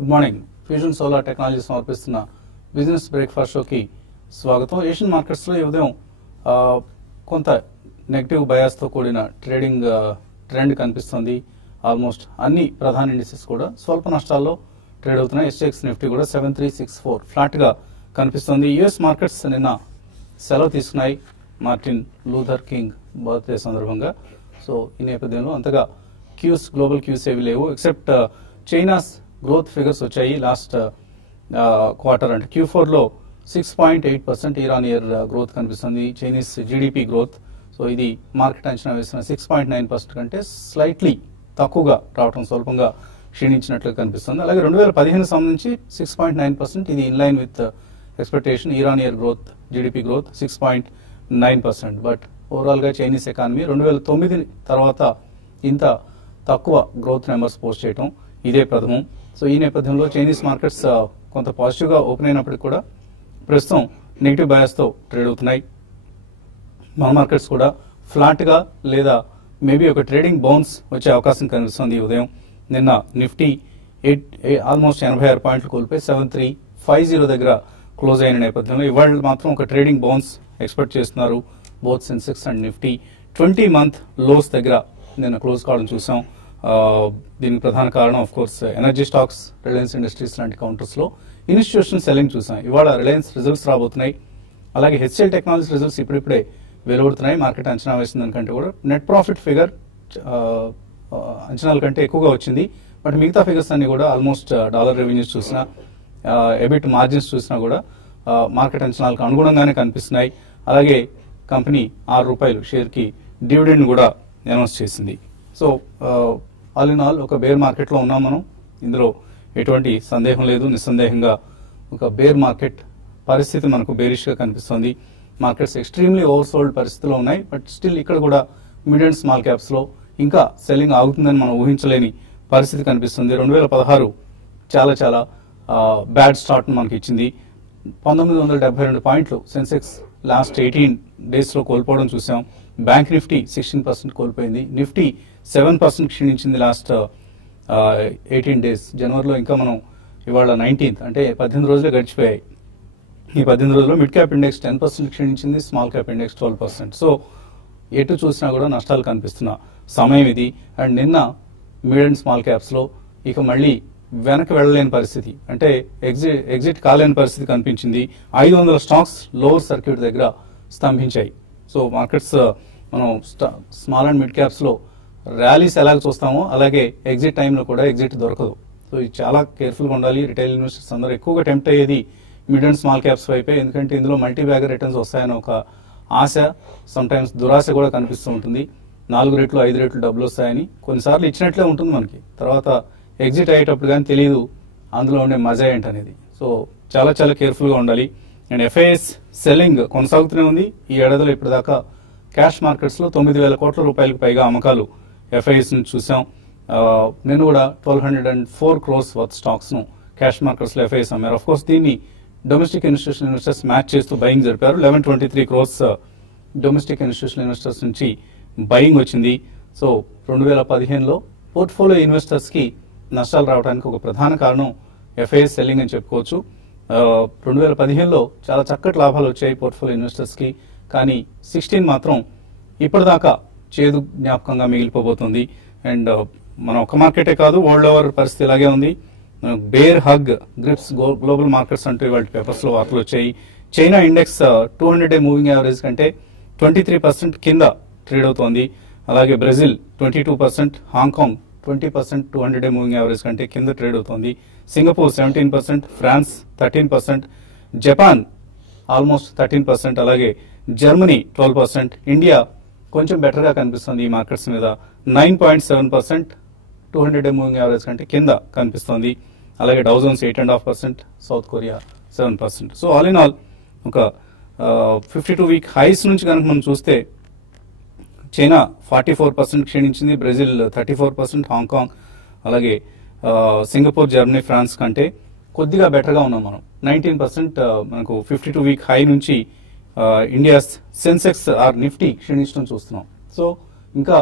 Good morning. Fusion solar technology సమర్పిస్తున్న business breakfast షోకి స్వాగతం. ఏషియన్ మార్కెట్స్ లో ఈ ఉదయం కొంత నెగటివ్ బయాస్ తో కూడిన ట్రేడింగ్ ట్రెండ్ కనిపిస్తుంది. ఆల్మోస్ట్ అన్ని ప్రధాన ఇండిసెస్ కూడా స్వల్ప నష్టాల్లో ట్రేడ్ అవుతున్నాయి. ఎస్ఎక్స్ నిఫ్టీ కూడా 7364 ఫ్లాట్ గా కనిపిస్తుంది. యుఎస్ మార్కెట్స్ నిన్న సెలవు తీసుకున్నాయి మార్టిన్ లూథర్ కింగ్ బర్త్డే సందర్భంగా. సో ఈ నేపథ్యంలో అంతగా గ్లోబల్ క్యూస్ ఏవి లేవు, ఎక్సెప్ట్ చైనాస్ గ్రోత్ ఫిగర్స్ వచ్చాయి. లాస్ట్ క్వార్టర్ అంటే Q4 లో 6.8% ఇయర్ ఆన్ ఇయర్ గ్రోత్ కనిపిస్తుంది చైనీస్ జీడిపి గ్రోత్. సో ఇది మార్కెట్ అంచనా వేసిన 6.9% కంటే స్లైట్లీ తక్కువగా రావడం, స్వల్పంగా క్షీణించినట్లు కనిపిస్తుంది. అలాగే 2015 సంబంధించి 6.9%, ఇది in line with expectation. Year on year growth GDP growth 6.9%. But overall గా చైనీస్ ఎకానమీ 2009 తర్వాత ఇంత తక్కువ గ్రోత్ నెంబర్స్ పోస్ట్ చేయడం ఇదే ప్రథమం. సో ఈ నేపథ్యంలో చైనీస్ మార్కెట్స్ కొంత పాజిటివ్ గా ఓపెన్ అయినప్పటికీ కూడా ప్రస్తుతం నెగిటివ్ బయాస్ తో ట్రేడ్ అవుతున్నాయి. మన మార్కెట్స్ కూడా ఫ్లాట్ గా లేదా మేబీ ఒక ట్రేడింగ్ బౌన్స్ వచ్చే అవకాశం కనిపిస్తుంది ఈ ఉదయం. నిన్న నిఫ్టీ ఆల్మోస్ట్ 86 పాయింట్లు కోల్పోయి 7350 దగ్గర క్లోజ్ అయిన నేపథ్యంలో ఇవాళ మాత్రం ఒక ట్రేడింగ్ బౌన్స్ ఎక్స్పెక్ట్ చేస్తున్నారు. Both Sensex and Nifty 20 month lows దగ్గర నిన్న క్లోజ్ కావడం చూసాం. దీనికి ప్రధాన కారణం of course energy stocks, Reliance Industries లాంటి కౌంటర్స్ లో ఇన్స్టిట్యూషనల్ సెల్లింగ్ చూసాం. ఇవాళ రిలయన్స్ రిజల్ట్స్ రాబోతున్నాయి. అలాగే హెచ్సిఎల్ టెక్నాలజీ రిజల్ట్స్ ఇప్పుడిప్పుడే వెలువడుతున్నాయి. మార్కెట్ అంచనా వేసిన దానికంటే కూడా నెట్ ప్రాఫిట్ ఫిగర్ అంచనాల కంటే ఎక్కువగా వచ్చింది. బట్ మిగతా ఫిగర్స్ అన్ని కూడా ఆల్మోస్ట్ డాలర్ రెవెన్యూస్ చూసినా, ఎబిట్ మార్జిన్స్ చూసినా కూడా మార్కెట్ అంచనాలకు అనుగుణంగానే కనిపిస్తున్నాయి. అలాగే కంపెనీ ₹6 షేర్ కి డివిడెండ్ కూడా అనౌన్స్ చేసింది. సో ఆల్ ఇన్ ఆల్ ఒక బేర్ మార్కెట్ లో ఉన్నాం మనం. ఇందులో ఎటువంటి సందేహం లేదు. నిస్సందేహంగా ఒక బేర్ మార్కెట్ పరిస్థితి మనకు బేరిష్ గా కనిపిస్తుంది. మార్కెట్స్ ఎక్స్ట్రీమ్లీ ఓవర్సోల్డ్ పరిస్థితిలో ఉన్నాయి. బట్ స్టిల్ ఇక్కడ కూడా మిడ్ అండ్ స్మాల్ క్యాప్స్ లో ఇంకా సెల్లింగ్ ఆగుతుందని మనం ఊహించలేని పరిస్థితి కనిపిస్తుంది. 2016 చాలా చాలా బ్యాడ్ స్టార్ట్ మనకి ఇచ్చింది. 1972 పాయింట్లు సెన్సెక్స్ లాస్ట్ 18 డేస్ లో కోల్పోవడం చూసాం. బ్యాంక్ నిఫ్టీ 16% కోల్పోయింది. నిఫ్టీ 7% క్షీణించింది లాస్ట్ 18 డేస్. జనవరిలో ఇంకా మనం ఇవాళ 19th అంటే 18 రోజులే గడిచిపోయాయి. ఈ 18 రోజుల్లో మిడ్ క్యాప్ ఇండెక్స్ 10% క్షీణించింది, స్మాల్ క్యాప్ ఇండెక్స్ 12%. సో ఎటు చూసినా కూడా నష్టాలు కనిపిస్తున్న సమయం ఇది. అండ్ నిన్న మిడ్ అండ్ స్మాల్ క్యాప్స్ లో ఇక మళ్ళీ వెనక్కి వెళ్ళలేని పరిస్థితి, అంటే ఎగ్జిట్ కాలేని పరిస్థితి కనిపించింది. 500 స్టాక్స్ లోవర్ సర్క్యూట్ దగ్గర స్తంభించాయి. సో మార్కెట్స్ మనం స్మాల్ అండ్ మిడ్ క్యాప్స్ లో ర్యాలీస్ ఎలాగ చూస్తామో అలాగే ఎగ్జిట్ టైంలో కూడా ఎగ్జిట్ దొరకదు. సో ఇది చాలా కేర్ఫుల్ గా ఉండాలి. రిటైల్ ఇన్వెస్టర్స్ అందరూ ఎక్కువగా టెంప్ట్ అయ్యేది మిడ్ అండ్ స్మాల్ క్యాప్స్ వైపే. ఎందుకంటే ఇందులో మల్టీ బ్యాగర్ రిటర్న్స్ వస్తాయని ఒక ఆశ, సమ్ టైమ్స్ దురాశ కూడా కనిపిస్తూ ఉంటుంది. 4 రెట్లు 5 రెట్లు డబ్బులు వస్తాయని కొన్నిసార్లు ఇచ్చినట్లే ఉంటుంది మనకి. తర్వాత ఎగ్జిట్ అయ్యేటప్పుడు కానీ తెలియదు అందులో ఉండే మజా ఏంటనేది. సో చాలా చాలా కేర్ఫుల్ గా ఉండాలి. అండ్ ఎఫ్ఐఎస్ సెల్లింగ్ కొనసాగుతూనే ఉంది. ఈ ఏడాదిలో ఇప్పటిదాకా క్యాష్ మార్కెట్స్ లో 9,000 కోట్ల రూపాయలకు పైగా అమ్మకాలు ఎఫ్ఐఎస్ నుంచి చూసాం. నేను కూడా 1204 crores వర్త్ స్టాక్స్ ను క్యాష్ మార్కెట్స్ లో ఎఫ్ఐఎస్ అమ్మారు. ఆఫ్ కోర్స్ దీన్ని డొమెస్టిక్ ఇన్స్టిట్యూషనల్ ఇన్వెస్టర్స్ మ్యాచ్ చేస్తూ బయింగ్ జరిపారు. 1123 crores డొమెస్టిక్ ఇన్స్టిట్యూషనల్ ఇన్వెస్టర్స్ నుంచి బయింగ్ వచ్చింది. సో 2015లో పోర్ట్ఫోలియో ఇన్వెస్టర్స్ కి నష్టాలు రావడానికి ఒక ప్రధాన కారణం ఎఫ్ఐఎస్ సెల్లింగ్ అని చెప్పుకోవచ్చు. 2015లో చాలా చక్కటి లాభాలు వచ్చాయి పోర్ట్ఫోలియో ఇన్వెస్టర్స్ కి. కానీ 16 మాత్రం ఇప్పటిదాకా చేదు జ్ఞాపకంగా మిగిలిపోబోతుంది. అండ్ మన ఒక్క మార్కెటే కాదు, వరల్డ్ ఓవర్ పరిస్థితి ఇలాగే ఉంది. Bear hug grips global markets అంటూ ఇవాళ పేపర్స్ లో వార్తలు వచ్చాయి. చైనా ఇండెక్స్ 200-డే మూవింగ్ యావరేజ్ కంటే 23% కింద ట్రేడ్ అవుతోంది. అలాగే బ్రెజిల్ 22%, హాంకాంగ్ 20% 200-డే మూవింగ్ యావరేజ్ కంటే కింద ట్రేడ్ అవుతోంది. సింగపూర్ 17%, ఫ్రాన్స్ 13%, జపాన్ ఆల్మోస్ట్ 13%, అలాగే జర్మనీ 12%. ఇండియా కొంచెం బెటర్ గా కనిపిస్తుంది ఈ మార్కెట్స్ మీద. 9.7% 200-డే మూవింగ్ యావరేజ్ కంటే కింద కనిపిస్తోంది. అలాగే Dow Jones 8.5%, South Korea 7%. So all in all ఒక 52-వీక్ హైస్ నుంచి కనుక మనం చూస్తే చైనా 44% క్షీణించింది, బ్రెజిల్ 34%, హాంకాంగ్ అలాగే సింగపూర్, జర్మనీ, ఫ్రాన్స్ కంటే కొద్దిగా బెటర్ గా ఉన్నాం మనం. 19% మనకు 52-వీక్ హై నుంచి ఇండియా సెన్సెక్స్ ఆర్ నిఫ్టీ క్షీణించడం చూస్తున్నాం. సో ఇంకా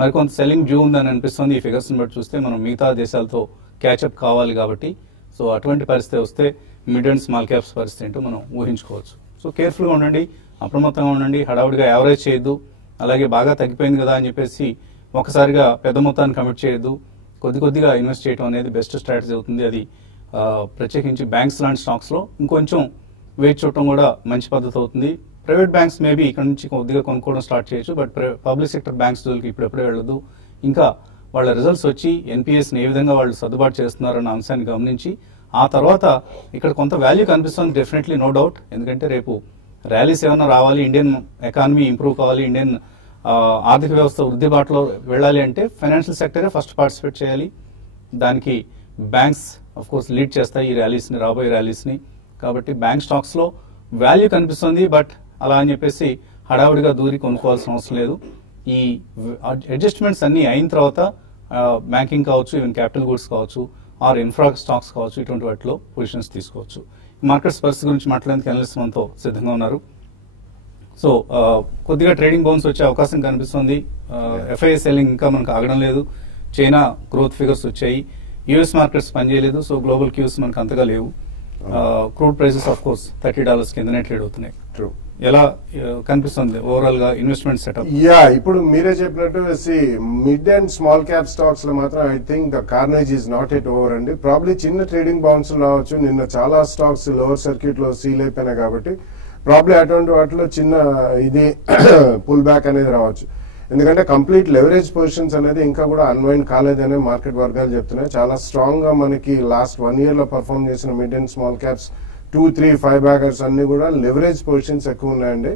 మరికొంత సెల్లింగ్ డ్యూ ఉందని అనిపిస్తుంది. ఈ ఫిగర్స్ బట్టి చూస్తే మనం మిగతా దేశాలతో క్యాచ్అప్ కావాలి కాబట్టి సో అటువంటి పరిస్థితి వస్తే మిడ్ అండ్ స్మాల్ క్యాప్స్ పరిస్థితి ఏంటో మనం ఊహించుకోవచ్చు. సో కేర్ఫుల్గా ఉండండి, అప్రమత్తంగా ఉండండి, హడావుడిగా యావరేజ్ చేయొద్దు. అలాగే బాగా తగ్గిపోయింది కదా అని చెప్పేసి ఒకసారిగా పెద్ద మొత్తాన్ని కమిట్ చేయొద్దు. కొద్దిగా ఇన్వెస్ట్ చేయడం అనేది బెస్ట్ స్ట్రాటజీ అవుతుంది. అది ప్రత్యేకించి బ్యాంక్స్ లాంటి స్టాక్స్లో ఇంకొంచెం వెయిట్ చూడటం కూడా మంచి పద్ధతి అవుతుంది. ప్రైవేట్ బ్యాంక్స్ మేబీ ఇక్కడ నుంచి కొద్దిగా కొనుక్కోవడం స్టార్ట్ చేయొచ్చు, బట్ పబ్లిక్ సెక్టర్ బ్యాంక్స్ జోలికి ఇప్పుడెప్పుడే వెళ్ళదు. ఇంకా వాళ్ళ రిజల్ట్స్ వచ్చి ఎన్పిఎస్ని ఏ విధంగా వాళ్ళు సర్దుబాటు చేస్తున్నారన్న అంశాన్ని గమనించి ఆ తర్వాత ఇక్కడ కొంత వాల్యూ కనిపిస్తుంది డెఫినెట్లీ, నో డౌట్. ఎందుకంటే రేపు ర్యాలీస్ ఏమైనా రావాలి, ఇండియన్ ఎకానమీ ఇంప్రూవ్ కావాలి, ఇండియన్ ఆర్థిక వ్యవస్థ వృద్ధి బాటలో వెళ్ళాలి అంటే ఫైనాన్షియల్ సెక్టరే ఫస్ట్ పార్టిసిపేట్ చేయాలి. దానికి బ్యాంక్స్ ఆఫ్ కోర్స్ లీడ్ చేస్తాయి ఈ ర్యాలీస్ని, రాబోయే ర్యాలీస్ని. కాబట్టి బ్యాంక్ స్టాక్స్లో వాల్యూ కనిపిస్తుంది, బట్ అలా అని చెప్పేసి హడావుడిగా దూరి కొనుక్కోవాల్సిన అవసరం లేదు. ఈ అడ్జస్ట్మెంట్స్ అన్నీ అయిన తర్వాత బ్యాంకింగ్ కావచ్చు, ఈవెన్ క్యాపిటల్ గూడ్స్ కావచ్చు, ఆర్ ఇన్ఫ్రా స్టాక్స్ కావచ్చు, ఇటువంటి వాటిలో పొజిషన్స్ తీసుకోవచ్చు. మార్కెట్స్ పరిస్థితి గురించి మాట్లాడేందుకు అనలిస్ట్ మనతో సిద్ధంగా ఉన్నారు. సో కొద్దిగా ట్రేడింగ్ బౌన్స్ వచ్చే అవకాశం కనిపిస్తుంది. ఎఫ్ఐఐ సెల్లింగ్ ఇంకా మనకు ఆగడం లేదు. చైనా గ్రోత్ ఫిగర్స్ వచ్చాయి, యుఎస్ మార్కెట్స్ పనిచేయలేదు, సో గ్లోబల్ క్యూస్ మనకు అంతగా లేవు. క్రూడ్ ప్రైసెస్ ఆఫ్ కోర్స్ $30 కిందనే ట్రేడ్ అవుతున్నాయి. ఎలా కనిపిస్తుంది ఓవరాల్ గా ఇన్వెస్ట్మెంట్ సెటప్? ఇప్పుడు మీరే చెప్పినట్టు mid and small cap stocks లో మాత్రం I think the carnage is not at over అండి. ప్రాబ్లీ చిన్న ట్రేడింగ్ బౌన్స్ రావచ్చు. నిన్న చాలా స్టాక్స్ లోవర్ సర్క్యూట్ లో సీల్ అయిపోయినాయి కాబట్టి ప్రాబ్లీ అటువంటి వాటిలో చిన్న ఇది పుల్ బ్యాక్ అనేది రావచ్చు. ఎందుకంటే కంప్లీట్ లెవరేజ్ పొజిషన్స్ అనేది ఇంకా కూడా అన్వైండ్ కాలేదనే మార్కెట్ వర్గాలు చెప్తున్నాయి. చాలా స్ట్రాంగ్ గా మనకి లాస్ట్ 1 year లో పర్ఫార్మ్ చేసిన mid and small caps 2, 3, 5 baggers అన్ని కూడా లెవరేజ్ పొజిషన్స్ ఎక్కువ ఉన్నాయండి.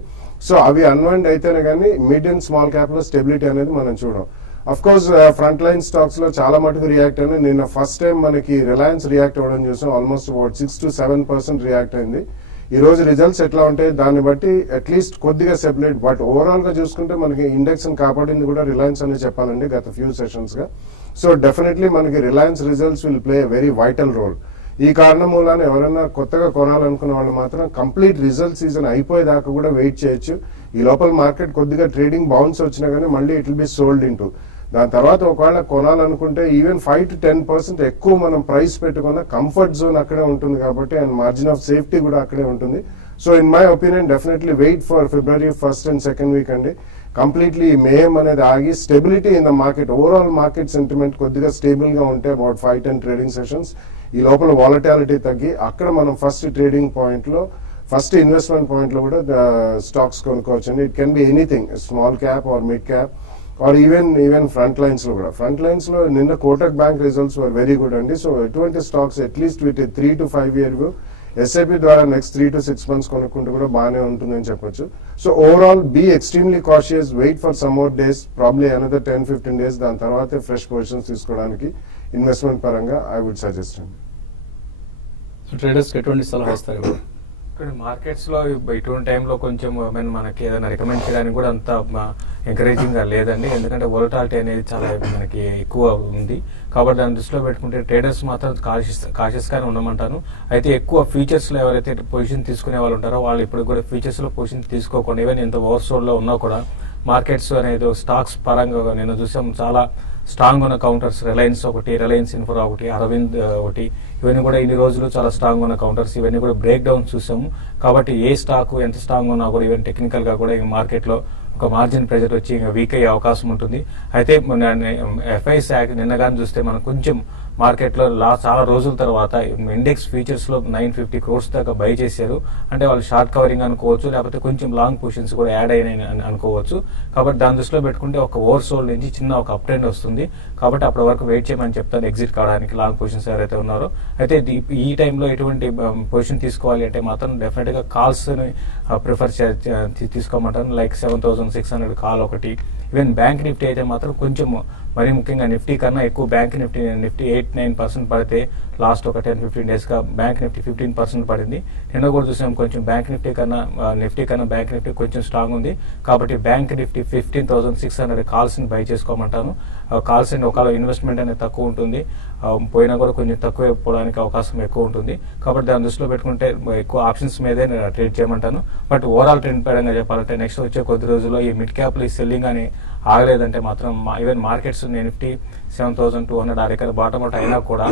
సో అవి అన్వైండ్ అయితేనే కానీ మిడ్ అండ్ స్మాల్ క్యాప్ లో స్టెబిలిటీ అనేది మనం చూడం. Of course front line stocks లో చాలా మటుకు రియాక్ట్ అయినాయి. నిన్న ఫస్ట్ టైం మనకి రిలయన్స్ రియాక్ట్ అవ్వడం చూసాం. ఆల్మోస్ట్ అబౌట్ 6 to 7% రియాక్ట్ అయింది. ఈ రోజు రిజల్ట్స్ ఎట్లా ఉంటాయి దాన్ని బట్టి అట్లీస్ట్ కొద్దిగా సెపరేట్, బట్ ఓవరాల్ గా చూసుకుంటే మనకి ఇండెక్స్ కాపాడింది కూడా రిలయన్స్ అని చెప్పాలండి గత ఫ్యూ సెషన్స్ గా. సో డెఫినెట్లీ మనకి Reliance results will play very vital role. ఈ కారణం మూలాన ఎవరైనా కొత్తగా కొనాలనుకున్న వాళ్ళు మాత్రం కంప్లీట్ రిజల్ట్ సీజన్ అయిపోయేదాకా కూడా వెయిట్ చేయొచ్చు. ఈ లోపల మార్కెట్ కొద్దిగా ట్రేడింగ్ బౌన్స్ వచ్చినా కానీ మళ్ళీ it will be sold into. దాని తర్వాత ఒకవేళ కొనాలనుకుంటే ఈవెన్ 5 to 10% ఎక్కువ మనం ప్రైస్ పెట్టుకున్న కంఫర్ట్ జోన్ అక్కడే ఉంటుంది కాబట్టి అండ్ మార్జిన్ ఆఫ్ సేఫ్టీ కూడా అక్కడే ఉంటుంది. So in my opinion definitely wait for February 1st and 2nd week అండి. కంప్లీట్లీ మేయం అనేది ఆగి stability in the market, overall market sentiment కొద్దిగా స్టేబుల్ గా ఉంటే అబౌట్ 5-10 ట్రేడింగ్ సెషన్స్ ఈ లోపల వాలటాలిటీ తగ్గి అక్కడ మనం ఫస్ట్ ట్రేడింగ్ పాయింట్ లో ఫస్ట్ ఇన్వెస్ట్మెంట్ పాయింట్ లో కూడా స్టాక్స్ కొనుక్కోవచ్చు అండి. It can be anything, small cap or mid cap or even front lines లో కూడా. ఫ్రంట్ లైన్స్ లో నిన్న Kotak bank results were very good అండి. సో ఎటువంటి stocks at least with 3 to 5 year view SIP ద్వారా నెక్స్ట్ 3 to 6 months కొనుక్కుంటూ కూడా బాగానే ఉంటుందని చెప్పొచ్చు. So overall be extremely cautious, wait for some more days, probably another 10-15 days. దాని తర్వాత ఫ్రెష్ పొజిషన్స్ తీసుకోవడానికి ఇన్వెస్ట్మెంట్ పరంగా ఐ వుడ్ సజెస్ట్ అండి. సో ట్రేడర్స్ ఎటువంటి సలహా ఇస్తారు? మార్కెట్స్ లో ఇటువంటి టైంలో కొంచెం మనకి ఏదైనా రికమెండ్ చేయడానికి కూడా అంత ఎంకరేజింగ్ గా లేదండి. ఎందుకంటే వోలటాలిటీ అనేది చాలా మనకి ఎక్కువ ఉంది కాబట్టి దాన్ని దృష్టిలో పెట్టుకుంటే ట్రేడర్స్ మాత్రం కాషియస్ గానే ఉండమంటాను. అయితే ఎక్కువ ఫీచర్స్ లో ఎవరైతే పొజిషన్ తీసుకునే వాళ్ళు ఉంటారో వాళ్ళు ఇప్పుడు కూడా ఫీచర్స్ లో పొజిషన్ తీసుకోకుండా ఈవెన్ ఎంత ఓవర్ సోల్డ్ లో ఉన్నా కూడా మార్కెట్స్ అనేది స్టాక్స్ పరంగా నేను చూసాం చాలా స్ట్రాంగ్ ఉన్న కౌంటర్స్. రిలయన్స్ ఒకటి, రిలయన్స్ ఇన్ఫ్రా ఒకటి, అరవింద్ ఒకటి, ఇవన్నీ కూడా ఇన్ని రోజులు చాలా స్ట్రాంగ్ ఉన్న కౌంటర్స్. ఇవన్నీ కూడా బ్రేక్ డౌన్ చూసాము. కాబట్టి ఏ స్టాక్ ఎంత స్ట్రాంగ్ ఉన్నా కూడా ఈవెన్ టెక్నికల్ గా కూడా ఈ మార్కెట్ లో ఒక మార్జిన్ ప్రెజర్ వచ్చి వీక్ అయ్యే అవకాశం ఉంటుంది. అయితే ఎఫ్ఐఎస్ నిన్న కానీ చూస్తే మనం కొంచెం మార్కెట్ లో చాలా రోజుల తర్వాత ఇండెక్స్ ఫ్యూచర్స్ లో 950 crores దాకా బై చేశారు. అంటే వాళ్ళు షార్ట్ కవరింగ్ అనుకోవచ్చు, లేకపోతే కొంచెం లాంగ్ పొజిషన్స్ కూడా యాడ్ అయినాయి అనుకోవచ్చు. కాబట్టి దాని దృష్టిలో పెట్టుకుంటే ఒక ఓవర్ సోల్డ్ నుంచి చిన్న ఒక అప్ ట్రెండ్ వస్తుంది. కాబట్టి అప్పటి వరకు వెయిట్ చేయమని చెప్తాను ఎగ్జిట్ కావడానికి లాంగ్ పొజిషన్స్ ఎవరైతే ఉన్నారో. అయితే ఈ టైంలో ఎటువంటి పొజిషన్ తీసుకోవాలి అంటే మాత్రం డెఫినెట్ గా కాల్స్ ప్రిఫర్ తీసుకోమంటాను. లైక్ 7600 కాల్ ఒకటి. ఈవెన్ బ్యాంక్ నిఫ్టీ అయితే మాత్రం కొంచెం మరీ ముఖ్యంగా నిఫ్టీ కన్నా ఎక్కువ బ్యాంక్ నిఫ్టీ 8-9% పడితే లాస్ట్ ఒక 10-15 days గా బ్యాంక్ నిఫ్టీ 15% పడింది. నిన్న కూడా చూసాం కొంచెం బ్యాంక్ నిఫ్టీ కన్నా బ్యాంక్ నిఫ్టీ కొంచెం స్ట్రాంగ్ ఉంది. కాబట్టి బ్యాంక్ నిఫ్టీ 15,600 కాల్స్ ని బై చేసుకోమంటాను. కాల్స్ అండ్ ఒకవేళ ఇన్వెస్ట్మెంట్ అనేది తక్కువ ఉంటుంది, పోయినా కూడా కొంచెం తక్కువ పోవడానికి అవకాశం ఎక్కువ ఉంటుంది. కాబట్టి దాని దృష్టిలో పెట్టుకుంటే ఎక్కువ ఆప్షన్స్ మీదే ట్రేడ్ చేయమంటాను. బట్ ఓవరాల్ ట్రెండ్ పరంగా చెప్పాలంటే నెక్స్ట్ వచ్చే కొద్ది రోజుల్లో ఈ మిడ్ క్యాప్ ఈ సెల్లింగ్ అని ఆగలేదంటే మాత్రం ఈవెన్ మార్కెట్స్ నిఫ్టీ 7,200 ఆ రేఖల బాటమ్ అవుట్ అయినా కూడా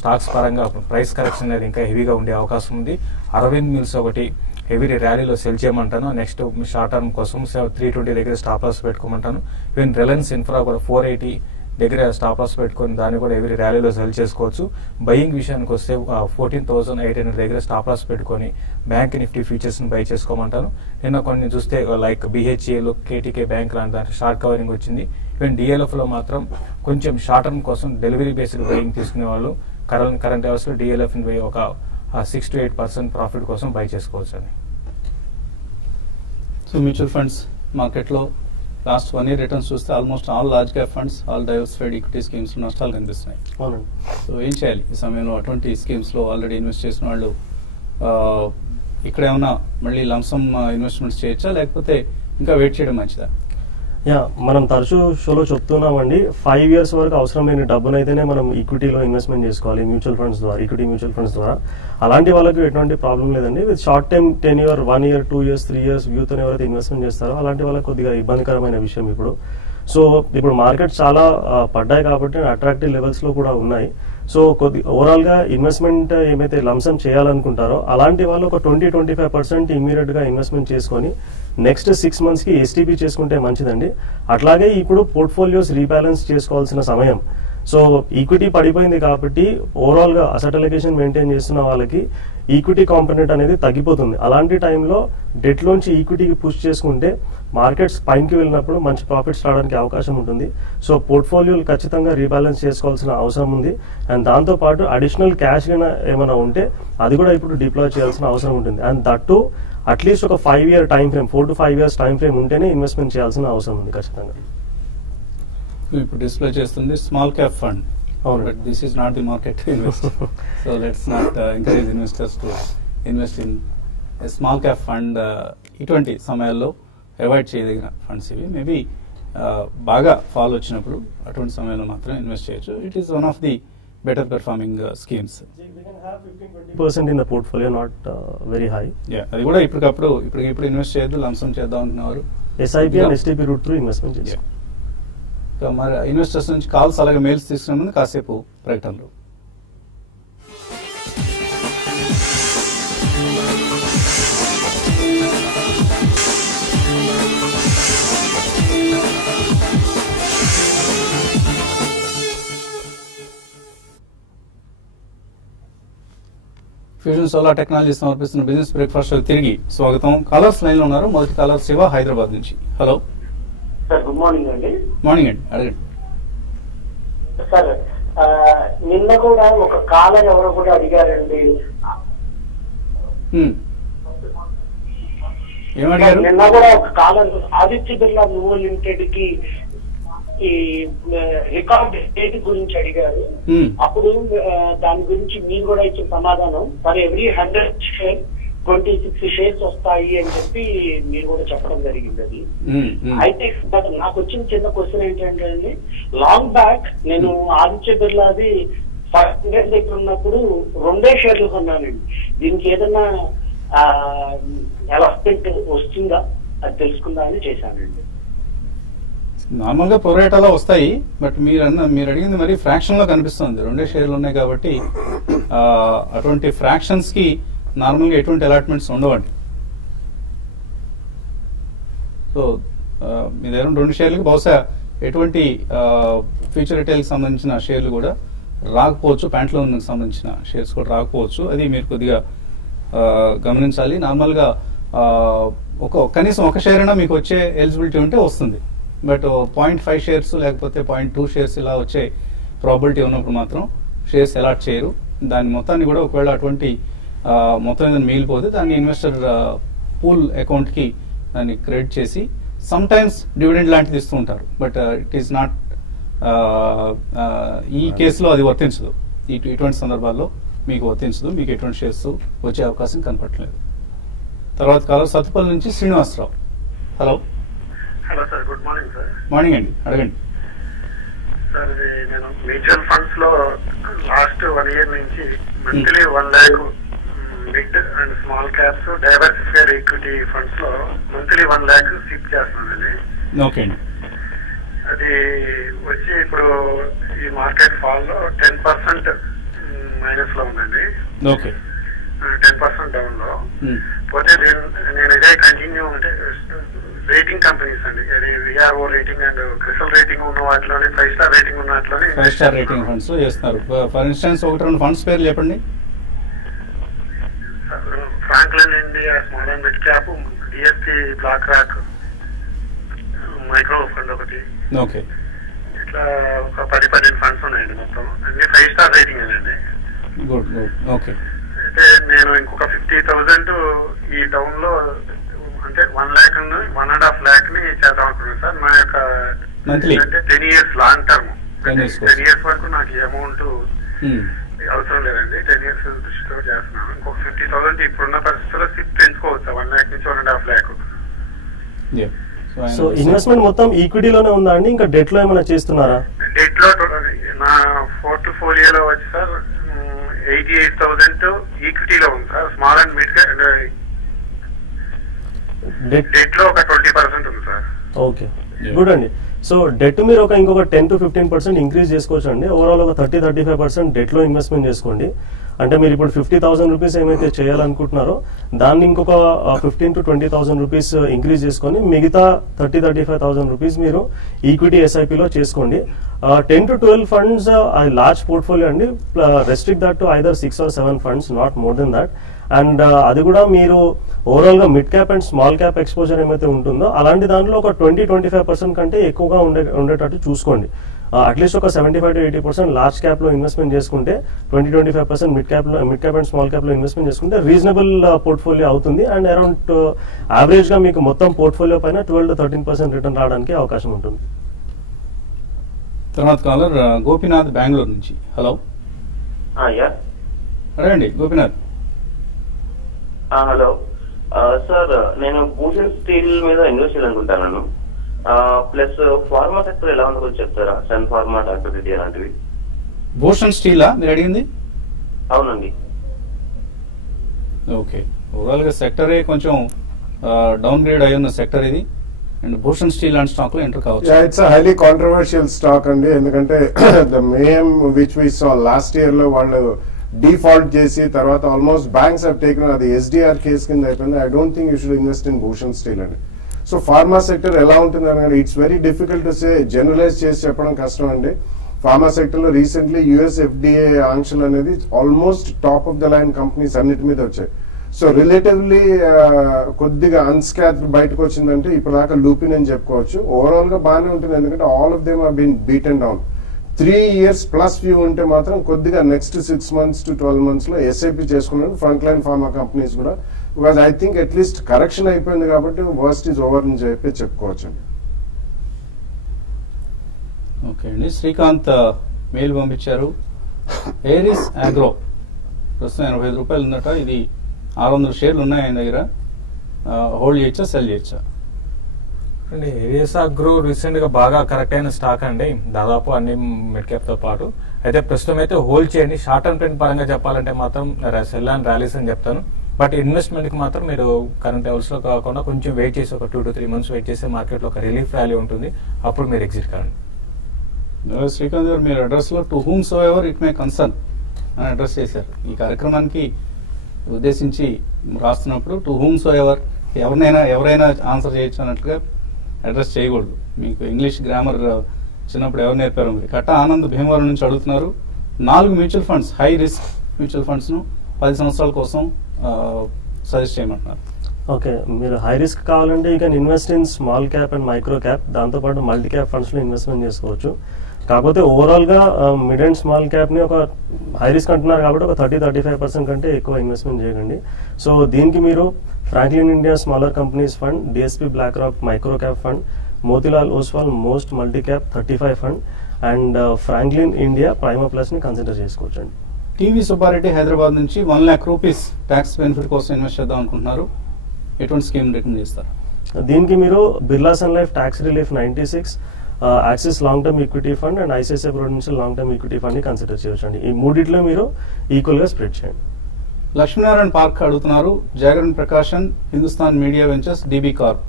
స్టాక్స్ పరంగా ప్రైస్ కరెక్షన్ అనేది ఇంకా హెవీగా ఉండే అవకాశం ఉంది. అరవింద్ మిల్స్ ఒకటి హెవీ ర్యాలీలో సెల్ చేయమంటాను. నెక్స్ట్ షార్ట్ టర్మ్ కోసం 320 దగ్గర స్టాప్ లాస్ పెట్టుకోమంటాను. ఈవెన్ రిలయన్స్ ఇన్ఫ్రా కూడా 480 దగ్గర స్టాప్ లాస్ పెట్టుకుని దాన్ని కూడా ఎవరి ర్యాలీలో సెల్ చేసుకోవచ్చు. బయింగ్ విషయానికి వస్తే 14,800 దగ్గర స్టాప్ లాస్ పెట్టుకొని బ్యాంక్ నిఫ్టీ ఫ్యూచర్స్ ని బై చేసుకోమంటాను. నిన్న కొన్ని చూస్తే లైక్ BHEL, KTK బ్యాంక్ లాంటి దాంట్లో షార్ట్ కవరింగ్ వచ్చింది. ఈవెన్ DLF లో మాత్రం కొంచెం షార్ట్ టర్మ్ కోసం డెలివరీ బేస్డ్ బయింగ్ తీసుకునే వాళ్ళు కరెంట్ అవర్స్ లో DLF ని ఒక 6 to 8% ప్రాఫిట్ కోసం బై చేసుకోవచ్చు అని. సో మ్యూచువల్ ఫండ్స్ మార్కెట్లో లాస్ట్ 1 year రిటర్న్స్ చూస్తే almost all large cap funds, all diversified equity schemes నష్టాలు కనిపిస్తున్నాయి. అవునండి. సో ఏం చేయాలి ఈ సమయంలో? అటువంటి స్కీమ్స్ లో ఆల్రెడీ ఇన్వెస్ట్ చేసిన వాళ్ళు ఇక్కడ ఏమన్నా మళ్ళీ లంసమ్ ఇన్వెస్ట్మెంట్స్ చేయొచ్చా, లేకపోతే ఇంకా వెయిట్ చేయడం మంచిదా? మనం తరచూ షోలో చెప్తున్నామండి, 5 years వరకు అవసరం లేని డబ్బునైతేనే మనం ఈక్విటీలో ఇన్వెస్ట్మెంట్ చేసుకోవాలి మ్యూచువల్ ఫండ్స్ ద్వారా, ఈక్విటీ మ్యూచువల్ ఫండ్స్ ద్వారా. అలాంటి వాళ్ళకి ఎటువంటి ప్రాబ్లం లేదండి. With short time 10 year, 1 year, 2 years, 3 years వ్యూతో ఎవరైతే ఇన్వెస్ట్మెంట్ చేస్తారో అలాంటి వాళ్ళకి కొద్దిగా ఇబ్బందికరమైన విషయం ఇప్పుడు. సో ఇప్పుడు మార్కెట్ చాలా పడ్డాయి కాబట్టి అట్రాక్టివ్ లెవెల్స్ లో కూడా ఉన్నాయి. సో ఓవరాల్ గా ఇన్వెస్ట్మెంట్ ఏమైతే లంసమ్ చేయాలనుకుంటారో అలాంటి వాళ్ళు ఒక 20-25% ఇమీడియట్ గా ఇన్వెస్ట్మెంట్ చేసుకొని నెక్స్ట్ 6 months కి STP చేసుకుంటే మంచిదండి. అట్లాగే ఇప్పుడు పోర్ట్ఫోలియోస్ రీబ్యాలెన్స్ చేసుకోవాల్సిన సమయం. సో ఈక్విటీ పడిపోయింది కాబట్టి ఓవరాల్ గా అసెట్ అలొకేషన్ మెయింటైన్ చేస్తున్న వాళ్ళకి ఈక్విటీ కాంపోనెంట్ అనేది తగ్గిపోతుంది. అలాంటి టైంలో డెట్ లోంచి ఈక్విటీకి పుష్ చేసుకుంటే మార్కెట్స్ పైకి వెళ్ళినప్పుడు మంచి ప్రాఫిట్స్ రావడానికి అవకాశం ఉంటుంది. సో పోర్ట్ఫోలియోలు ఖచ్చితంగా రీబ్యాలెన్స్ చేసుకోవాల్సిన అవసరం ఉంది. అండ్ దాంతో పాటు అడిషనల్ క్యాష్ ఏమైనా ఉంటే అది కూడా ఇప్పుడు డిప్లాయ్ చేయాల్సిన అవసరం ఉంటుంది. అండ్ దట్టు అట్లీస్ట్ ఒక 5 year time frame, 4 to 5 years time frame ఉంటేనే ఇన్వెస్ట్మెంట్ చేయాల్సిన అవసరం ఉంది ఖచ్చితంగా. ఇప్పుడు డిస్ప్లే చేస్తుంది స్మాల్ క్యాప్ ఫండ్. అవును. But this is not the market to invest. So let's not encourage investors to invest in small cap fund. ఇటువంటి సమయాల్లో అవాయిడ్ చేయదగిన ఫండ్స్ ఇవి. మేబీ బాగా ఫాల్ వచ్చినప్పుడు అటువంటి సమయంలో మాత్రం ఇన్వెస్ట్ చేయొచ్చు. It is one of the better performing schemes. 15% in the portfolio, not very high. అది కూడా ఇప్పుడు ఇన్వెస్ట్ చేయొద్దు, లంసమ్ చేద్దాం అంటున్నారు. SIP and STP route through investment చేసుకో. మరి ఇన్వెస్టర్స్ నుంచి కాల్స్ అలాగే మెయిల్స్ తీసుకునే ముందు కాసేపు ప్రకటనలు. ఫ్యూజన్ సోలార్ టెక్నాలజీ సమర్పిస్తున్న బిజినెస్ బ్రేక్ఫాస్ట్ షో తిరిగి స్వాగతం. కాలర్స్ లైన్ లో ఉన్నారు. మొదటి కాలర్ శివ, హైదరాబాద్ నుంచి. హలో సార్, గుడ్ మార్నింగ్ అండి. మార్నింగ్ అండి, అడగండి సార్. నిన్న కూడా ఒక కాలర్ ఎవరో కూడా అడిగారండి. ఏమడిగారు? నిన్న కూడా ఒక కాలర్ ఆదిత్య బిర్లా న్యూ లిమిటెడ్ కి ఈ రికార్డ్ డేట్ గురించి అడిగారు. అప్పుడు దాని గురించి మీరు కూడా ఇచ్చిన సమాధానం, ఫర్ ఎవ్రీ 100 షేర్ 26 షేర్స్ వస్తాయి అని చెప్పి మీరు కూడా చెప్పడం జరిగింది. అది అయితే నాకు వచ్చిన చిన్న క్వశ్చన్ ఏంటంటే అండి, లాంగ్ బ్యాక్ నేను ఆదిత్య బిర్లాది 500 దగ్గర ఉన్నప్పుడు 2 షేర్లు కొన్నానండి. దీనికి ఏదైనా అలాట్మెంట్ వస్తుందా అది తెలుసుకుందా అని చేశానండి. నార్మల్ గా పొరేటాలో వస్తాయి, బట్ మీరు అడిగింది మరి ఫ్రాక్షన్ లో కనిపిస్తుంది. 2 షేర్లు ఉన్నాయి కాబట్టి అటువంటి ఫ్రాక్షన్స్ కి నార్మల్ గా ఎటువంటి అలాట్మెంట్స్ ఉండవండి. సో మీ దగ్గర 2 షేర్లకి బహుశా ఎటువంటి ఫ్యూచర్ రిటైల్ కి సంబంధించిన షేర్లు కూడా రాకపోవచ్చు, ప్యాంట్ లోన్ కి సంబంధించిన షేర్స్ కూడా రాకపోవచ్చు. అది మీరు కొద్దిగా గమనించాలి. నార్మల్ గా కనీసం 1 షేర్ అయినా మీకు వచ్చే ఎలిజిబిలిటీ ఉంటే వస్తుంది. బట్ 0.5 షేర్స్ లేకపోతే 0.2 షేర్స్ ఇలా వచ్చే ప్రాబిలిటీ ఉన్నప్పుడు మాత్రం షేర్స్ అలాట్ చేయరు. దాని మొత్తాన్ని కూడా ఒకవేళ అటువంటి మొత్తం ఏదైనా మిగిలిపోతే దాన్ని ఇన్వెస్టర్ పూల్ అకౌంట్ కి దాన్ని క్రెడిట్ చేసి సమ్ టైమ్స్ డివిడెండ్ లాంటిది ఇస్తూ ఉంటారు. బట్ ఇట్ ఈస్ నాట్, ఈ కేసులో అది వర్తించదు. ఇటువంటి సందర్భాల్లో మీకు వర్తించదు. మీకు ఎటువంటి షేర్స్ వచ్చే అవకాశం కనపడలేదు. తర్వాత కాలం సత్తుపల్లి నుంచి Srinivasarao. Hello. Hello sir, good morning sir. Morning అండి, అడగండి సార్. నేను మ్యూచువల్ ఫండ్స్ లో లాస్ట్ 1 year నుంచి monthly 1 lakh mid and small caps diversified equity funds లో మంత్లీ 1 lakh సిప్ చేస్తున్నానండి. ఓకే అండి. అది వచ్చి ఇప్పుడు ఈ మార్కెట్ ఫాల్ లో 10% మైనస్ లో ఉందండి. ఓకే, 10% డౌన్ లో. పోతే నేను ఇదే కంటిన్యూ అంటే రేటింగ్ కంపెనీస్ అండి, అది విఆర్ఓ రేటింగ్ అండ్ క్రిసల్ రేటింగ్ ఉన్న వాటిలోనే 5 స్టార్ రేటింగ్ ఉన్న వాటిలోనే 5 స్టార్ రేటింగ్ ఫండ్స్ చేస్తున్నారు. ఫర్ ఇన్స్టెన్స్ 1-2 ఫండ్స్ పేర్లు చెప్పండి. Franklin India small and mid cap, DSP BlackRock, micro fund ఒకటి, ఓకే, ఇట్లా ఒక 10-15 ఫండ్స్ ఉన్నాయండి. మొత్తం అన్ని 5 స్టార్ రేటింగ్ అండి. Good good. ఓకే, అయితే నేను ఇంకొక 50,000 ఈ డౌన్ లో అంటే 1 lakh 1.5 lakh ని చేద్దాం అనుకున్నాను సార్. నా యొక్క Monthly? అంటే 10 years long term, 10 years 10 years వరకు నాకు ఈ అమౌంట్ అవసరం లేదండి. 10 years దృష్టితో చేస్తున్నాను. ఇంకొక 50,000 ఇప్పుడున్న పరిస్థితుల్లో సిప్ పెంచుకోవచ్చు 1 lakh నుంచి 1.5 lakh. సో ఇన్వెస్ట్మెంట్ మొత్తం ఈక్విటీలోనే ఉందా అండి, ఇంకా డెట్ లో ఏమైనా చేస్తున్నారా? డెట్ లో నా పోర్ట్ఫోలియోలో వచ్చి సార్ 88,000 ఈక్విటీలో ఉంది sir. Small and mid debt లో ఒక 20% ఉంది సార్. ఓకే, గుడ్ అండి. సో డెట్ మీరు ఇంకొక 10 to 15% ఇంక్రీజ్ చేసుకోవచ్చు అండి. ఓవరాల్ ఒక 30-35% డెట్ లో ఇన్వెస్ట్మెంట్ చేసుకోండి. అంటే మీరు ఇప్పుడు 50,000 రూపీస్ ఏమైతే చేయాలనుకుంటున్నారో దాన్ని ఇంకొక 15,000 to 20,000 రూపీస్ ఇంక్రీజ్ చేసుకొని మిగతా 30-35,000 రూపీస్ మీరు ఈక్విటీ ఎస్ఐపిలో చేసుకోండి. 10 to 12 ఫండ్స్ లార్జ్ పోర్ట్ఫోలియో అండి. Restrict that to either 6 or 7 funds, not more than that. And అది కూడా మీరు ఓవరాల్ గా mid cap and small cap exposure ఏమైతే ఉంటుందో అలాంటి దాంట్లో ఒక 20-25% కంటే ఎక్కువగా ఉండేటట్టు చూసుకోండి. అట్లీస్ట్ ఒక 75 to 80% లార్జ్ క్యాప్ లో ఇన్వెస్ట్మెంట్ చేసుకుంటే 20-25% mid cap and small cap లో ఇన్వెస్ట్మెంట్ చేసుకుంటే రీజనబుల్ పోర్ట్ఫోలియో అవుతుంది. అండ్ అరౌండ్ యావరేజ్ గా మీకు మొత్తం పోర్ట్ఫోలియో పైన 12 to 13% రిటర్న్ రావడానికి అవకాశం ఉంటుంది. తర్వాత కాలర్ గోపీనాథ్ బెంగళూరు నుంచి. హలో, అడగండి గోపీనాథ్. హలో సార్, నేను భూషణ్ స్టీల్ మీద ఇన్వెస్ట్ చేయాలనుకుంటాను. ప్లస్ ఫార్మా సెక్టర్ ఎలా ఉందో చెప్తారా? సన్ ఫార్మా, డాక్టర్ రెడ్డి అలాంటివి. భూషణ్ స్టీలా మీరు అడిగింది? అవునండి. ఓకే, ఓవరాల్ గా సెక్టరే కొంచెం డౌన్ గ్రేడ్ అయి ఉన్న సెక్టర్ ఇది. And Bhushan steel and stock లో ఎంటర్ కావచ్చు. ఇట్స్ హైలీ కాంట్రవర్షియల్ స్టాక్ అండి. ఎందుకంటే ద మేమ్ which we saw last year లో వాళ్ళు డిఫాల్ట్ చేసి తర్వాత ఆల్మోస్ట్ బ్యాంక్స్ హావ్ టేకెన్, అది ఎస్డిఆర్ కేసు కింద అయిపోయింది. I don't think you should invest in Bhushan steel అండి. సో ఫార్మా సెక్టర్ ఎలా ఉంటుంది అనగా it's very difficult to say, generalize చేసి చెప్పడం కష్టం అండి. ఫార్మా సెక్టర్ లో రీసెంట్లీ యుఎస్ ఎఫ్డిఏ ఆంక్షలు అనేది almost top of the line companies అన్నిటి మీద వచ్చాయి. సో రిలేటివ్లీ కొద్దిగా అన్స్కాత్ బయటకు వచ్చిందంటే ఇప్పుడు దాకా లూపిన్ అని చెప్పుకోవచ్చు. ఓవరాల్ గా బాగానే ఉంటుంది, ఎందుకంటే all of them have been beaten down. 3 years plus view ఉంటే మాత్రం కొద్దిగా నెక్స్ట్ 6 months to 12 months లో ఎస్ఐపి చేసుకున్నాడు ఫ్రంట్ లైన్ ఫార్మా కంపెనీస్ కూడా. Because I think at least correction అయిపోయింది కాబట్టి వర్స్ట్ ఈజ్ ఓవర్ అని చెప్పి చెప్పుకోవచ్చు. ఓకే అండి, శ్రీకాంత్ మెయిల్ పంపించారు. ఏరిస్ అగ్రో ప్రస్తుతం 85 రూపాయలు ఉందట. ఇది 600 షేర్లు ఉన్నాయి ఆయన దగ్గర. హోల్డ్ చేయొచ్చా, సెల్ చేయొచ్చా? అండి ఏరియస్ అగ్రో రీసెంట్ గా బాగా కరెక్ట్ అయిన స్టాక్ అండి, దాదాపు అన్ని మిడ్ క్యాప్ తో పాటు. అయితే ప్రస్తుతం అయితే హోల్డ్ చేయండి. షార్ట్ టర్మ్ ట్రెండ్ పరంగా చెప్పాలంటే మాత్రం సెల్ అండ్ ర్యాలీస్ అని చెప్తాను. బట్ ఇన్వెస్ట్మెంట్ కి మాత్రం మీరు కరెంట్ లెవెల్స్ లో కాకుండా కొంచెం వెయిట్ చేసి ఒక 2 to 3 months వెయిట్ చేస్తే మార్కెట్ లో ఒక రిలీఫ్ ర్యాలీ ఉంటుంది, అప్పుడు మీరు ఎగ్జిట్ కాండి. శ్రీకాంత్ గారు మీరు అడ్రస్ లో to whom so ever it may concern అని అడ్రస్ చేశారు. ఈ కార్యక్రమానికి ఉద్దేశించి రాస్తున్నప్పుడు టు హూమ్ సో ఎవర్, ఎవరైనా ఆన్సర్ చేయొచ్చు అన్నట్టుగా అడ్రస్ చేయకూడదు. మీకు ఇంగ్లీష్ గ్రామర్ చిన్నప్పుడు ఎవరు నేర్పారు? మీరు కట్ట ఆనంద్ భీమవరం నుంచి అడుగుతున్నారు. 4 mutual funds, high risk mutual funds ను 10 సంవత్సరాల కోసం సజెస్ట్ చేయమంటున్నారు. ఓకే, మీరు హై రిస్క్ కావాలంటే you can invest in small cap and micro cap, దాంతోపాటు మల్టీ క్యాప్ ఫండ్స్ లో ఇన్వెస్ట్మెంట్ చేసుకోవచ్చు. కాకపోతే ఓవరాల్ గా మిడ్ అండ్ స్మాల్ క్యాప్ ని ఒక హై రిస్క్ అంటున్నారు కాబట్టి ఒక 30-35% కంటే ఎక్కువ ఇన్వెస్ట్మెంట్ చేయకండి. సో దీనికి మీరు Franklin India smaller companies fund, DSP BlackRock micro cap fund, Motilal Oswal most multi cap 35 fund and Franklin India prima plus ని కన్సిడర్ చేసుకోవచ్చు అండి. టీవీ సుబ్బారెడ్డి హైదరాబాద్ నుంచి 1 lakh రూపీస్ ట్యాక్స్ బెనిఫిట్ కోసం ఇన్వెస్ట్ చేద్దాం అనుకుంటున్నారు. ఎటువంటి స్కీమ్ రికమెండ్ చేస్తారు? దీనికి మీరు Birla sun life tax relief 96, Axis long term equity fund and ICICI prudential long term equity fund ని కన్సిడర్ చేయవచ్చు అండి. ఈ మూడిట్లో మీరు ఈక్వల్ గా స్ప్రెడ్ చేయండి. లక్ష్మీనారాయణ పార్క్ అడుగుతున్నారు. Jagran Prakashan, Hindustan media ventures, DB corp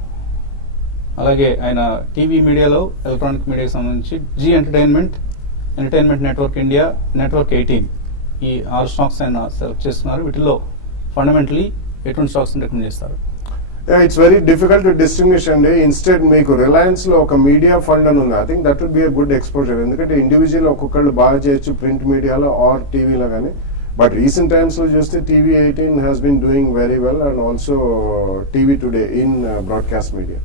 అలాగే ఆయన టీవీ మీడియాలో ఎలక్ట్రానిక్ మీడియాకి సంబంధించి Zee entertainment network India, network 18 ఈ 6 స్టాక్స్ ఆయన సెలెక్ట్ చేస్తున్నారు. వీటిలో ఫండమెంటలీ ఎటువంటి స్టాక్స్ రికమెండ్ చేస్తారు? It's very difficult to distinguish అండి. ఇన్స్టెడ్ మీకు రిలయన్స్ లో ఒక మీడియా ఫండ్ అని ఉంది. I think that will be a good exposure. ఎందుకంటే ఇండివిజువల్ ఒక్కొక్కళ్ళు బాగా చేయొచ్చు ప్రింట్ మీడియాలో ఆర్ టీవీలో కానీ. బట్ రీసెంట్ టైమ్స్ లో చూస్తే TV 18 has been doing very well and also TV today in broadcast media.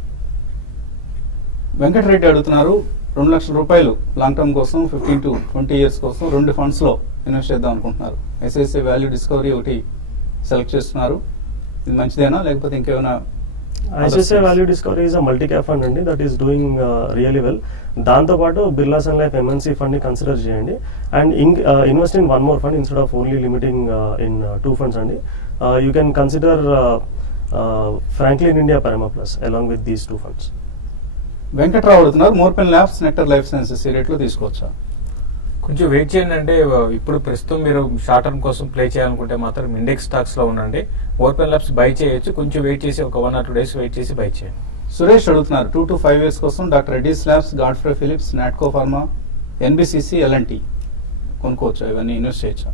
Venkatareddy అడుగుతున్నారు, 2 లక్షల రూపాయలు లాంగ్ టర్మ్ కోసం 15 to 20 years కోసం 2 ఫండ్స్ లో ఇన్వెస్ట్ చేద్దాం అనుకుంటున్నారు. ఐసిఐసిఐ వాల్యూ డిస్కవరీ ఒకటి సెలెక్ట్ చేస్తున్నారు. ఇది మంచిదేనా లేకపోతే ఇంకేమైనా? ICICI value discovery is a multi cap fund అండి, that is doing really well. దాంతో పాటు Birla sun Life MNC fund ని కన్సిడర్ చేయండి and invest in 1 more fund instead of only limiting in 2 funds అండి. You can consider Franklin India Prima plus along with these 2 funds. Venkatrao అడుగుతున్నారు, Morepen labs, Nectar life sciences ఈ రేట్లో తీసుకోవచ్చా? కొంచెం వెయిట్ చేయండి. అంటే ఇప్పుడు ప్రస్తుతం మీరు షార్ట్ టర్మ్ కోసం ప్లే చేయాలనుకుంటే మాత్రం ఇండెక్స్ స్టాక్స్ లో ఉండండి. మోర్పెన్ ల్యాబ్స్ బై చేయొచ్చు, కొంచెం వెయిట్ చేసి ఒక 1 or 2 days వెయిట్ చేసి బై చేయండి. సురేష్ అడుగుతున్నారు, 2 to 5 years కోసం doctor Reddy's labs, Godfrey Phillips, Natco pharma, NBCC, L and T కొనుక్కోవచ్చు, ఇవన్నీ ఇన్వెస్ట్ చేయొచ్చా?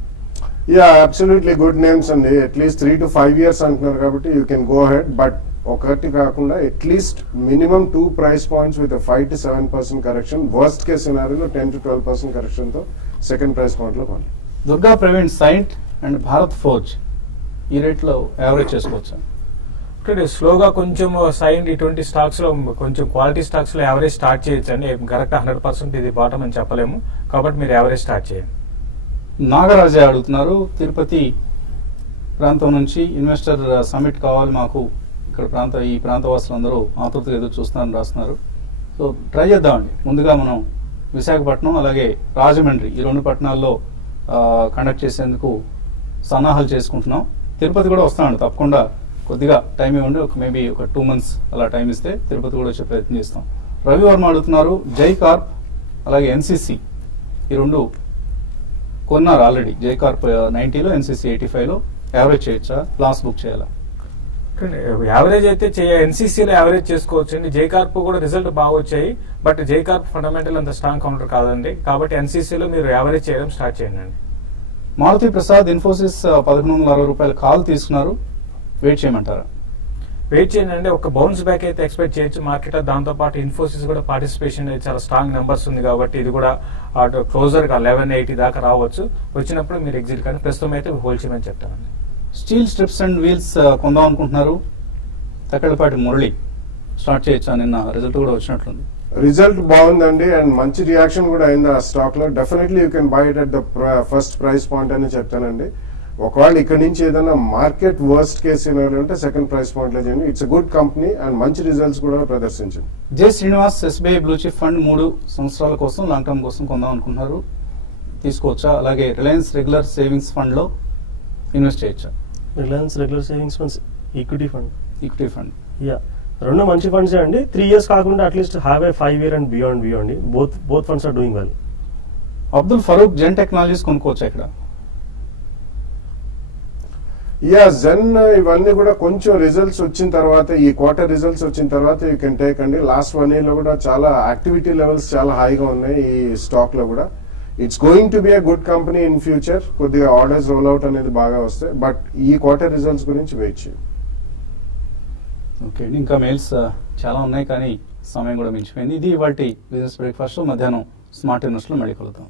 యా, అబ్సల్యూట్లీ గుడ్ నేమ్స్ అండి. అట్లీస్ట్ 3 to 5 years అంటున్నారు కాబట్టి you can go head. But ఒకటి కాకుండా at least minimum 2 price points with 5 to 7% correction. Worst case సినారీలో 10 to 12% కరెక్షన్ తో సెకండ్ ప్రైస్ పాయింట్ లో కొనాలి. Durga Praveen, Cyient and Bharat forge ఈ రేట్లో యావరేజ్ చేసుకోవచ్చా? స్లోగా కొంచెం సైన్ ఇటువంటి స్టాక్స్ లో కొంచెం క్వాలిటీ స్టాక్స్ లో యావరేజ్ స్టార్ట్ చేయొచ్చు అండి. కరెక్ట్ 100% ఇది బాటం అని చెప్పలేము, కాబట్టి మీరు యావరేజ్ స్టార్ట్ చేయండి. నాగరాజే అడుగుతున్నారు, తిరుపతి ప్రాంతం నుంచి ఇన్వెస్టర్ సమిట్ కావాలి మాకు, ఇక్కడ ఈ ప్రాంతవాసులందరూ ఆతృతగా ఎదురు చూస్తున్నారని రాస్తున్నారు. సో ట్రై చేద్దామండి. ముందుగా మనం విశాఖపట్నం అలాగే రాజమండ్రి ఈ 2 పట్టణాల్లో కండక్ట్ చేసేందుకు సన్నాహాలు చేసుకుంటున్నాం. తిరుపతి కూడా వస్తామండి, తప్పకుండా కొద్దిగా టైం ఇవ్వండి. మేబీ ఒక 2 months అలా టైం ఇస్తే తిరుపతి కూడా వచ్చే ప్రయత్నం చేస్తాం. రవివర్మ అడుగుతున్నారు, జై కార్ప్ అలాగే ఎన్సిసి ఈ 2 కొన్నారు ఆల్రెడీ. జై కార్ప్ 90లో, ఎన్సిసి 85లో. యావరేజ్ చేయొచ్చా, లాస్ బుక్ చేయాలా? యావరేజ్ అయితే ఎన్సీసీలో యావరేజ్ చేసుకోవచ్చు అండి. జై కార్ప్ కూడా రిజల్ట్ బాగా వచ్చాయి, బట్ జై కార్ప్ ఫండమెంటల్ అంత స్ట్రాంగ్ కౌంటర్ కాదండి, కాబట్టి ఎన్సీసీలో మీరు యావరేజ్ చేయడం స్టార్ట్ చేయండి. మారుతి ప్రసాద్, ఇన్ఫోసిస్ 1160 రూపాయలు కాల్ తీసుకున్నారు, వెయిట్ చేయమంటారా? వెయిట్ చేయండి. ఒక బౌన్స్ బ్యాక్ అయితే ఎక్స్పెక్ట్ చేయొచ్చు మార్కెట్. దాంతో పాటు ఇన్ఫోసిస్ కూడా పార్టిసిపేషన్ చాలా స్ట్రాంగ్ నెంబర్స్ ఉంది కాబట్టి ఇది కూడా క్లోజర్ గా 1180 దాకా రావచ్చు. వచ్చినప్పుడు మీరు ఎగ్జిట్ కానీ ప్రస్తుతం అయితే హోల్డ్ చేయమని చెప్తానండి. స్టీల్ స్ట్రిప్స్ అండ్ వీల్స్ కొందాం అనుకుంటున్నారు, తక్కడపాటి మురళి స్టార్ట్ చేయొచ్చా? నిన్న రిజల్ట్ కూడా వచ్చినట్లుంది. రిజల్ట్ బాగుందండి అండ్ మంచి రియాక్షన్ కూడా అయింది ఆ స్టాక్ లో. Definitely you can buy it at the first price point అని చెప్తానండి. ఒకవేళ ఇక్కడ నుంచి ఏదైనా మార్కెట్ వర్స్ట్ కేసు ఉంటే సెకండ్ ప్రైస్ పాయింట్ లో చేయండి. ఇట్స్ గుడ్ కంపెనీ అండ్ మంచి రిజల్ట్స్ కూడా ప్రదర్శించింది. J Srinivas, SBI blue chip fund 3 సంవత్సరాల కోసం లాంగ్ టర్మ్ కోసం కొందాం అనుకుంటున్నారు, తీసుకోవచ్చా? అలాగే రిలయన్స్ రెగ్యులర్ సేవింగ్స్ ఫండ్ లో ఇన్వెస్ట్ చేయొచ్చా? Reliance regular savings funds equity fund yeah, 2 మంచి ఫండ్స్ అండి. 3 years కాకుండా at least have a 5 year and beyond. Both funds are doing well. Abdul Farooq, Zen technologies కొనుక్కోవచ్చా ఇక్కడ? యా, జెన్ ఇవన్నీ కూడా కొంచెం రిజల్ట్స్ వచ్చిన తర్వాత, ఈ క్వార్టర్ రిజల్ట్స్ వచ్చిన తర్వాత యూ కెన్ టేక్ అండి. లాస్ట్ 1 year లో కూడా చాలా యాక్టివిటీ లెవెల్స్ చాలా హైగా ఉన్నాయి ఈ స్టాక్ లో కూడా. It's going to be a good company in future. కొద్దిగా ఆర్డర్స్ రోల్ అవుట్ అనేది బాగా వస్తాయి, బట్ ఈ క్వార్టర్ రిజల్ట్స్ గురించి వెయిట్ చేయండి. ఓకే, ఇంకా మెయిల్స్ చాలా ఉన్నాయి కానీ సమయం కూడా మించిపోయింది. ఇది ఇవాల్టి బిజినెస్ బ్రేక్ఫాస్ట్. మధ్యాహ్నం స్మార్ట్ ఇన్వెస్ట్ లో మళ్ళీ కలుద్దాం.